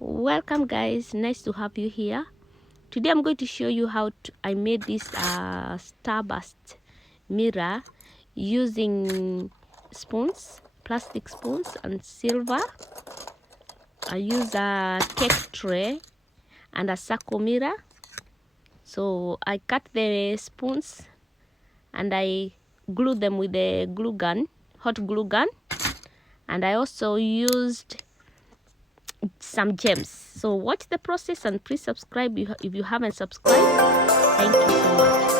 Welcome guys, nice to have you here. Today I'm going to show you how I made this starburst mirror using spoons, plastic spoons and silver. I use a cake tray and a circle mirror. So I cut the spoons and I glue them with a glue gun, hot glue gun, and I also used some gems. So watch the process and please subscribe if you haven't subscribed. Thank you so much.